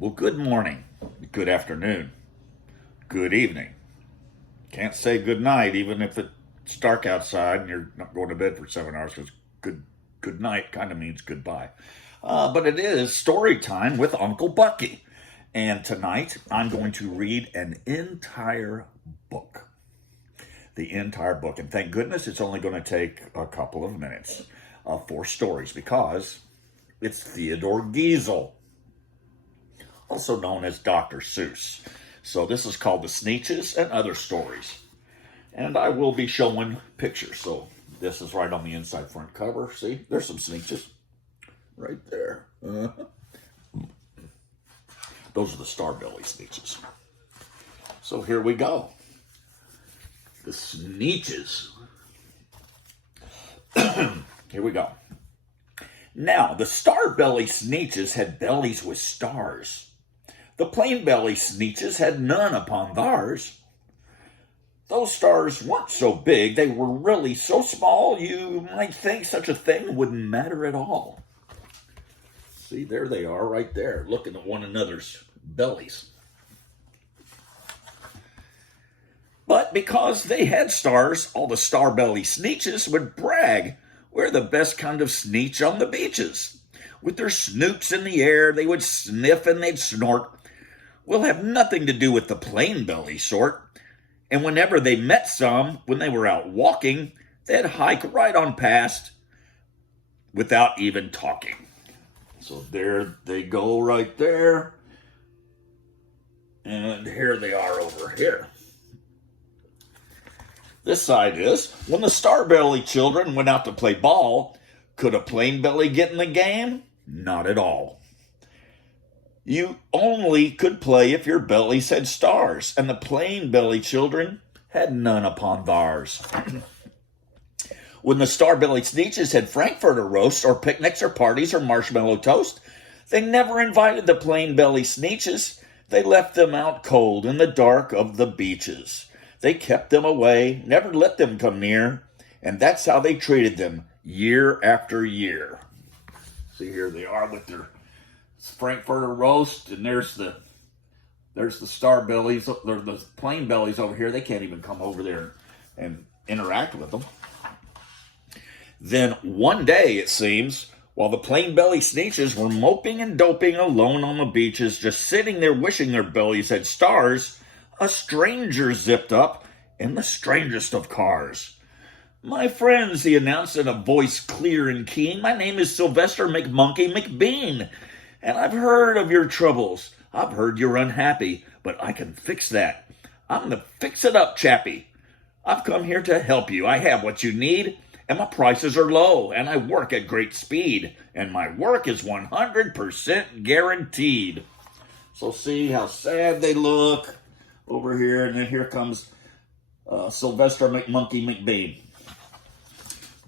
Well, good morning, good afternoon, good evening. Can't say good night even if it's dark outside and you're not going to bed for 7 hours because good night kind of means goodbye. But it is story time with Uncle Bucky. And tonight I'm going to read an entire book. The entire book. And thank goodness it's only going to take a couple of minutes for stories because it's Theodore Geisel, also known as Dr. Seuss. So this is called The Sneetches and Other Stories. And I will be showing pictures. So this is right on the inside front cover. See, there's some Sneetches right there. Those are the Starbelly Sneetches. So here we go. The Sneetches. Here we go. Now, the Starbelly Sneetches had bellies with stars. The plain belly Sneetches had none upon theirs. Those stars weren't so big, they were really so small you might think such a thing wouldn't matter at all. See, there they are right there, looking at one another's bellies. But because they had stars, all the Starbelly Sneetches would brag, "We're the best kind of Sneetch on the beaches. With their snoops in the air, they would sniff and they'd snort. We'll have nothing to do with the plain belly sort." And whenever they met some, when they were out walking, they'd hike right on past without even talking. So there they go right there. And here they are over here. This side is, when the Starbelly children went out to play ball, could a plain belly get in the game? Not at all. You only could play if your bellies had stars, and the plain belly children had none upon theirs. When the Starbelly Sneetches had Frankfurter roasts or picnics or parties or marshmallow toast, they never invited the plain belly Sneetches. They left them out cold in the dark of the beaches. They kept them away, never let them come near, and that's how they treated them year after year. See, here they are with their Frankfurter roast, and there's the Starbellies, or the plain bellies over here. They can't even come over there and interact with them. Then one day, it seems, while the plain belly Sneetches were moping and doping alone on the beaches, just sitting there wishing their bellies had stars, a stranger zipped up in the strangest of cars. "My friends," he announced in a voice clear and keen, "my name is Sylvester McMonkey McBean, and I've heard of your troubles. I've heard you're unhappy, but I can fix that. I'm the fix-it-up chappie. I've come here to help you. I have what you need, and my prices are low, and I work at great speed, and my work is 100% guaranteed." So see how sad they look over here, and then here comes Sylvester McMonkey McBean.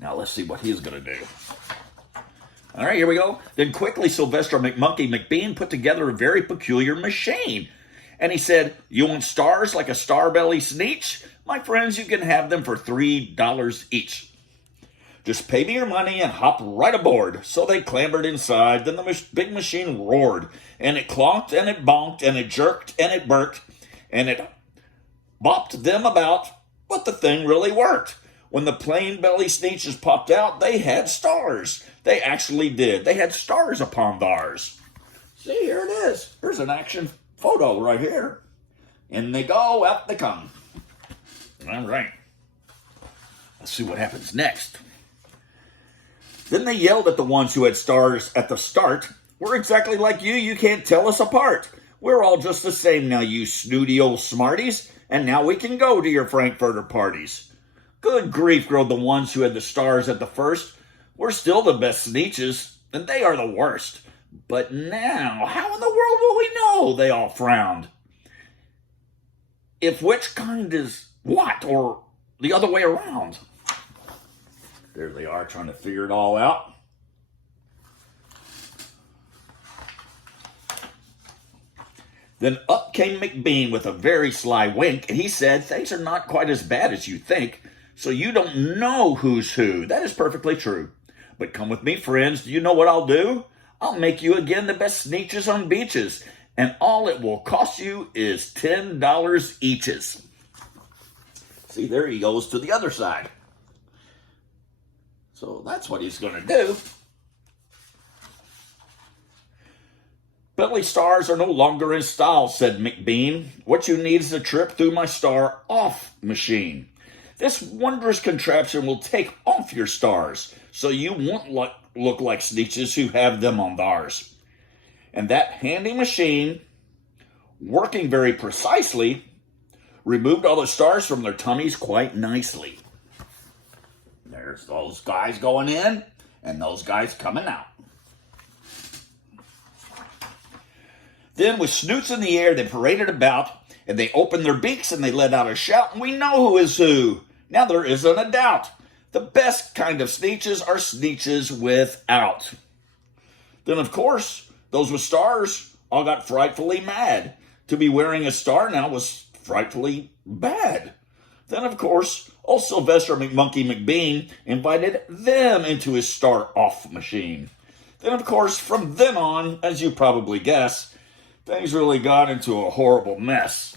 Now let's see what he's going to do. All right, here we go. Then quickly Sylvester McMonkey McBean put together a very peculiar machine. And he said, "You want stars like a Starbelly Sneetch? My friends, you can have them for $3 each. Just pay me your money and hop right aboard." So they clambered inside. Then the big machine roared. And it clonked and it bonked and it jerked and it burked. And it bopped them about. But the thing really worked. When the plain belly Sneetches popped out, they had stars. They actually did. They had stars upon theirs. See, here it is. There's an action photo right here. In they go, out they come. All right. Let's see what happens next. Then they yelled at the ones who had stars at the start. "We're exactly like you. You can't tell us apart. We're all just the same now, you snooty old smarties. And now we can go to your Frankfurter parties." "Good grief," growled the ones who had the stars at the first. "We're still the best Sneetches, and they are the worst. But now, how in the world will we know?" They all frowned. "If which kind is what, or the other way around?" There they are trying to figure it all out. Then up came McBean with a very sly wink, and he said, "Things are not quite as bad as you think. So you don't know who's who. That is perfectly true. But come with me, friends. Do you know what I'll do? I'll make you again the best Sneetches on beaches, and all it will cost you is $10 eaches. See, there he goes to the other side. So that's what he's going to do. Billy stars are no longer in style, said McBean. What you need is a trip through my star off machine. This wondrous contraption will take off your stars, so you won't look like Sneetches who have them on theirs. And that handy machine, working very precisely, removed all the stars from their tummies quite nicely. There's those guys going in, and those guys coming out. Then with snoots in the air, they paraded about, and they opened their beaks, and they let out a shout, and we know who is who. Now there isn't a doubt. The best kind of Sneetches are Sneetches without. Then, of course, those with stars all got frightfully mad. To be wearing a star now was frightfully bad. Then, of course, old Sylvester McMonkey McBean invited them into his star-off machine. Then, of course, from then on, as you probably guess, things really got into a horrible mess.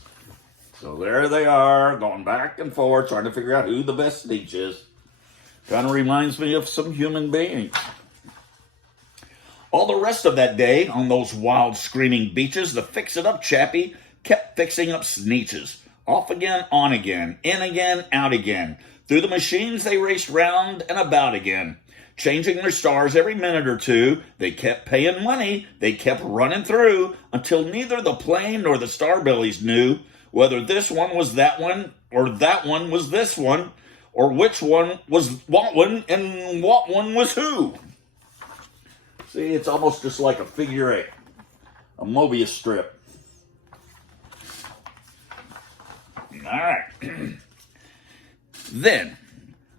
So there they are, going back and forth, trying to figure out who the best Sneetch is. Kind of reminds me of some human beings. All the rest of that day, on those wild screaming beaches, the fix-it-up chappie kept fixing up Sneetches. Off again, on again, in again, out again. Through the machines they raced round and about again. Changing their stars every minute or two, they kept paying money, they kept running through, until neither the plane nor the starbellies knew whether this one was that one, or that one was this one, or which one was what one, and what one was who. See, it's almost just like a figure eight, a Mobius strip. All right. Then,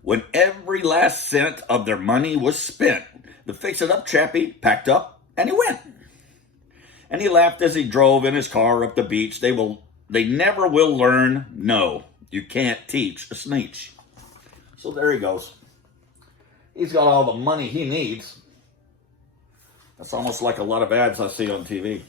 when every last cent of their money was spent, the fix-it-up chappie packed up and he went. And he laughed as he drove in his car up the beach. They never will learn. No, you can't teach a Sneetch. So there he goes. He's got all the money he needs. That's almost like a lot of ads I see on TV.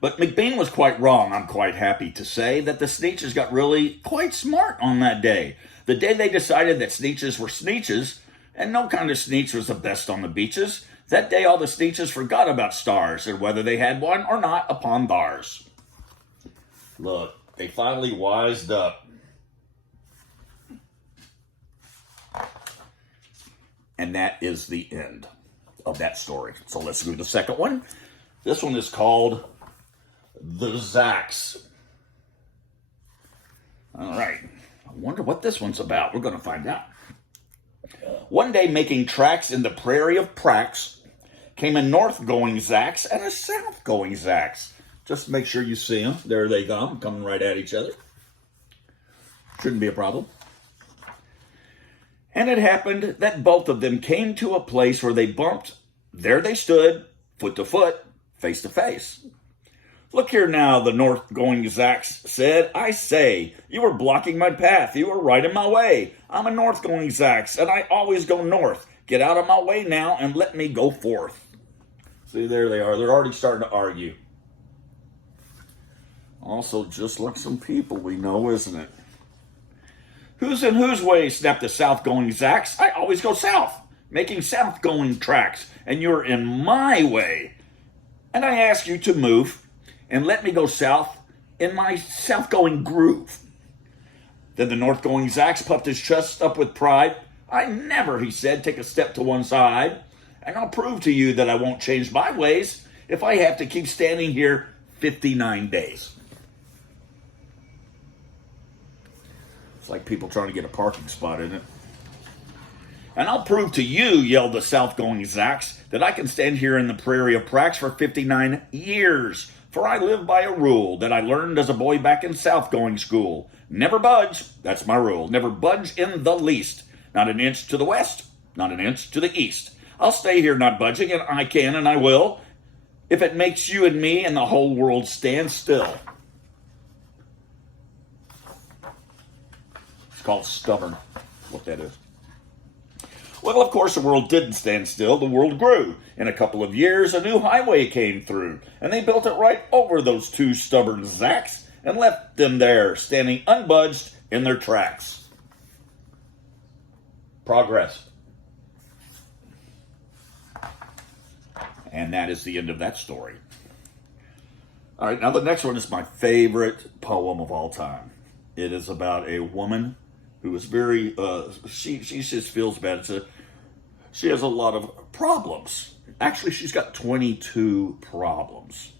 But McBean was quite wrong, I'm quite happy to say, that the Sneetches got really quite smart on that day. The day they decided that Sneetches were Sneetches, and no kind of Sneetch was the best on the beaches, that day all the Sneetches forgot about stars, and whether they had one or not upon theirs. Look, they finally wised up. And that is the end of that story. So let's do the second one. This one is called The Zacks. All right. I wonder what this one's about. We're going to find out. One day, making tracks in the prairie of Prax, came a north-going Zacks and a south-going Zacks. Just make sure you see them. There they come, coming right at each other. Shouldn't be a problem. And it happened that both of them came to a place where they bumped. There they stood, foot to foot, face to face. Look here now, the north-going Zacks said. I say, you were blocking my path. You were right in my way. I'm a north-going Zacks, and I always go north. Get out of my way now and let me go forth. See, there they are. They're already starting to argue. Also, just like some people we know, isn't it? Who's in whose way, snapped the south-going Zacks. I always go south, making south-going tracks, and you're in my way. And I ask you to move and let me go south in my south-going groove. Then the north-going Zacks puffed his chest up with pride. I never, he said, take a step to one side, and I'll prove to you that I won't change my ways if I have to keep standing here 59 days. It's like people trying to get a parking spot, isn't it? And I'll prove to you, yelled the south-going Zacks, that I can stand here in the prairie of Prax for 59 years. For I live by a rule that I learned as a boy back in south-going school. Never budge, that's my rule. Never budge in the least. Not an inch to the west, not an inch to the east. I'll stay here not budging, and I can and I will, if it makes you and me and the whole world stand still. It's called stubborn, what that is. Well, of course, the world didn't stand still. The world grew. In a couple of years, a new highway came through, and they built it right over those two stubborn Zacks and left them there, standing unbudged in their tracks. Progress. And that is the end of that story. All right, now the next one is my favorite poem of all time. It is about a woman who is very, she just feels bad. She has a lot of problems. Actually, she's got 22 problems.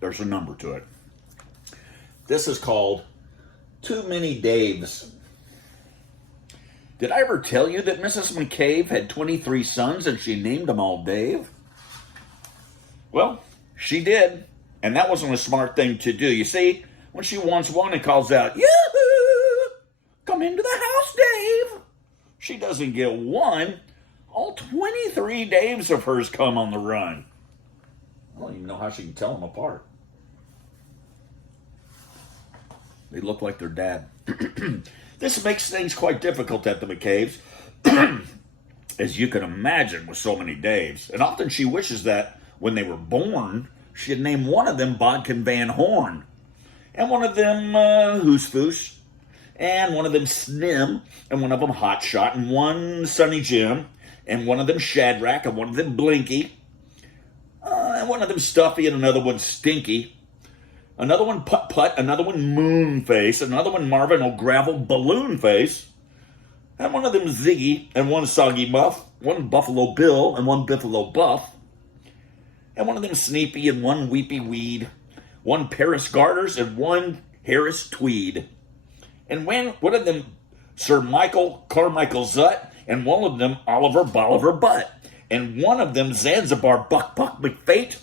There's a number to it. This is called Too Many Daves. Did I ever tell you that Mrs. McCabe had 23 sons and she named them all Dave? Well, she did. And that wasn't a smart thing to do. You see, when she wants one and calls out, "Yoo-hoo! Come into the house, Dave!" she doesn't get one. All 23 Daves of hers come on the run. I don't even know how she can tell them apart. They look like their dad. This makes things quite difficult at the McCabe's, as you can imagine, with so many Daves. And often she wishes that when they were born, she had named one of them Bodkin Van Horn, and one of them Hoos Foos, and one of them Snim, and one of them Hot Shot, and one Sonny Jim, and one of them Shadrach, and one of them Blinky, and one of them Stuffy, and another one Stinky, another one Putt Putt, another one Moon Face, another one Marvin O'Gravel Balloon Face, and one of them Ziggy, and one Soggy Muff, one Buffalo Bill, and one Biffalo Buff, and one of them Sneepy, and one Weepy Weed, one Paris Garters, and one Harris Tweed, and one of them Sir Michael Carmichael Zutt, and one of them Oliver Bolivar Butt, and one of them Zanzibar Buck Buck McFate,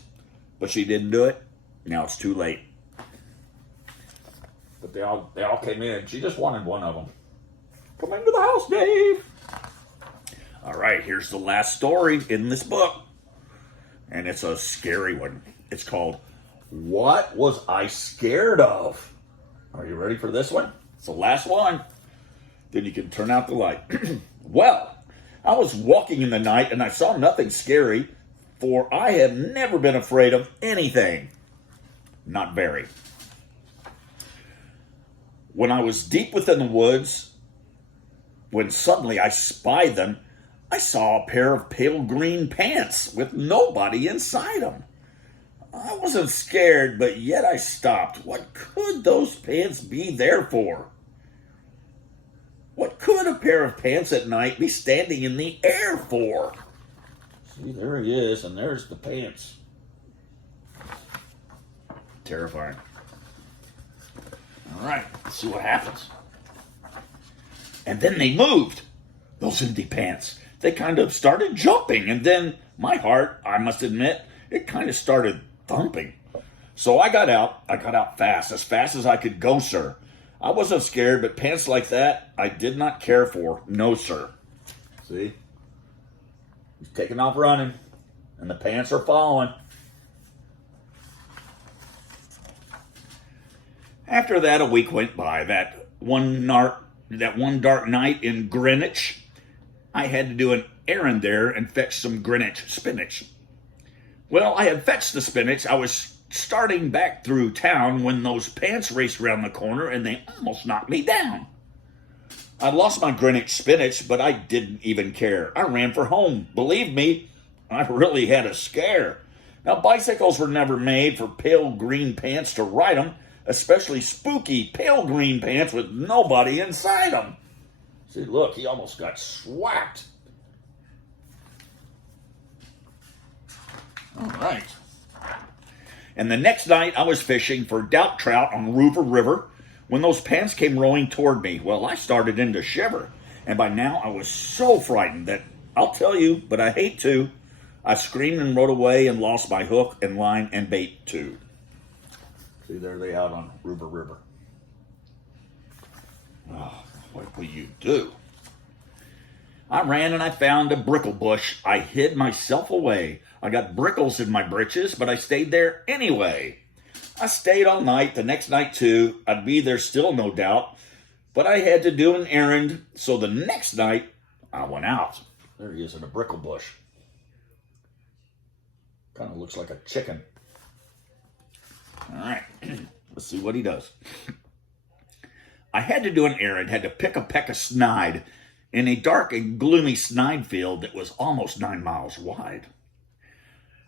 but she didn't do it. Now it's too late. But they all came in. She just wanted one of them. Come into the house, Dave. All right, here's the last story in this book. And it's a scary one. It's called, What Was I Scared Of? Are you ready for this one? It's the last one. Then you can turn out the light. Well, I was walking in the night and I saw nothing scary, for I have never been afraid of anything. Not very. When I was deep within the woods, when suddenly I spied them, I saw a pair of pale green pants with nobody inside them. I wasn't scared, but yet I stopped. What could those pants be there for? What could a pair of pants at night be standing in the air for? See, there he is, and there's the pants. Terrifying. All right, let's see what happens. And then they moved, those empty pants. They kind of started jumping, and then my heart, I must admit, it kind of started thumping. So I got out fast as I could go, sir. I wasn't scared, but pants like that, I did not care for. No, sir. See? He's taking off running, and the pants are following. After that, a week went by. That one dark night in Greenwich, I had to do an errand there and fetch some Greenwich spinach. Well, I had fetched the spinach. I was starting back through town when those pants raced around the corner and they almost knocked me down. I lost my Greenwich spinach, but I didn't even care. I ran for home. Believe me, I really had a scare. Now, bicycles were never made for pale green pants to ride them, especially spooky pale green pants with nobody inside them. See, look, he almost got swacked. All right. And the next night, I was fishing for doubt trout on Rover River when those pants came rowing toward me. Well, I started in to shiver. And by now, I was so frightened that, I'll tell you, but I hate to, I screamed and rode away and lost my hook and line and bait, too. See, there they out on Rover River. Oh, what will you do? I ran and I found a brickle bush. I hid myself away. I got brickles in my britches, but I stayed there anyway. I stayed all night, the next night too. I'd be there still, no doubt. But I had to do an errand, so the next night I went out. There he is in a brickle bush. Kind of looks like a chicken. All right, let's see what he does. I had to do an errand, had to pick a peck of snide in a dark and gloomy snide field that was almost 9 miles wide.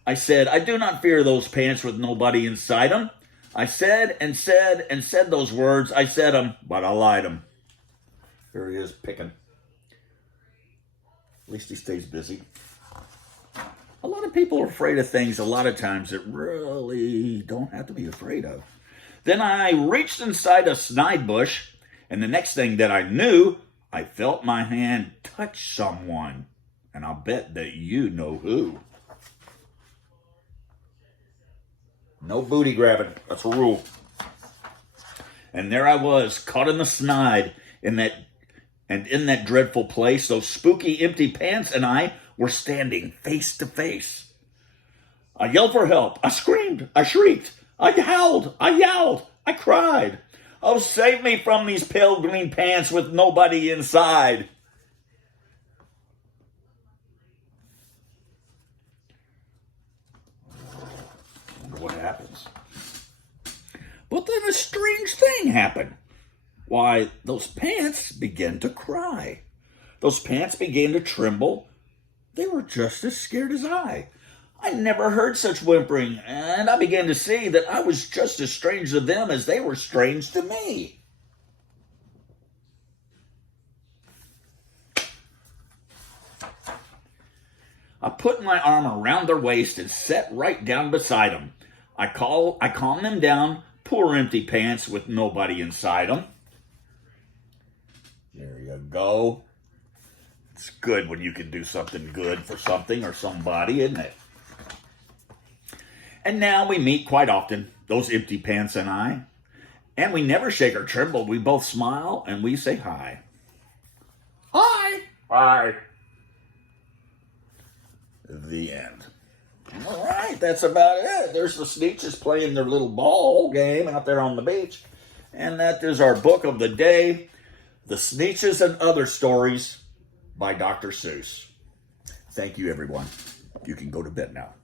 I said, I do not fear those pants with nobody inside 'em. I said and said and said those words. I said 'em, but I lied 'em. Here he is picking. At least he stays busy. A lot of people are afraid of things a lot of times that really don't have to be afraid of. Then I reached inside a snide bush, and the next thing that I knew, I felt my hand touch someone. And I'll bet that you know who. No booty grabbing. That's a rule. And there I was, caught in the snide, in that dreadful place. Those spooky empty pants and I were standing face to face. I yelled for help. I screamed. I shrieked. I howled. I yelled. I cried. Oh, save me from these pale green pants with nobody inside. What happens? But then a strange thing happened. Why, those pants began to cry. Those pants began to tremble. They were just as scared as I. I never heard such whimpering, and I began to see that I was just as strange to them as they were strange to me. I put my arm around their waist and sat right down beside them. I calmed them down, poor empty pants with nobody inside them. There you go. It's good when you can do something good for something or somebody, isn't it? And now we meet quite often, those empty pants and I. And we never shake or tremble. We both smile and we say hi. Hi. Hi. The end. All right, that's about it. There's the Sneetches playing their little ball game out there on the beach. And that is our book of the day, The Sneetches and Other Stories by Dr. Seuss. Thank you, everyone. You can go to bed now.